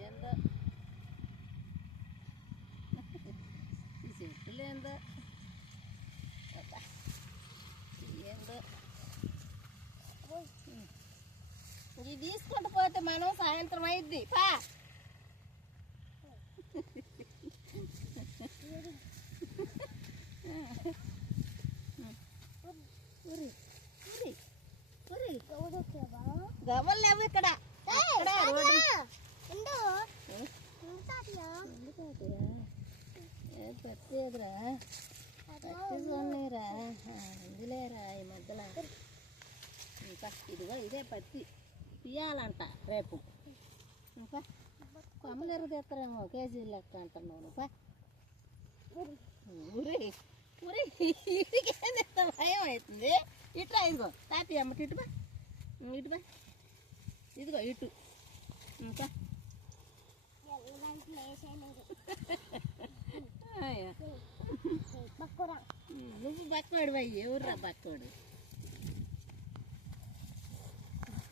ఏందో ఈ చెట్టులు ఏందో ఏందో ఇది తీసుకుంటూ పోతే మనం సాయంత్రం అయిద్ది పా. గవ్వలు లేవు ఇక్కడ. పత్తేదిరా పత్తి చూడలేరా ఇందులేరా ఈ మధ్యలో ఇంకా ఇదిగో ఇదే పత్తి తీయాలంట రేపు. ఇంకా కొమ్మలు ఎరుగు తెస్తారేమో కేజీ లెక్క అంటున్నావు నువ్వు. ఊరి ఊరి ఇటుకేంత భయం అవుతుంది. ఇట్లా ఇదిగో తాపి అమ్మటి ఇటుబా ఇటుబా ఇదిగో ఇటు. ఇంకా నువ్వు బక్కవాడు అయ్యి ఎవర్రా బక్కవాడు.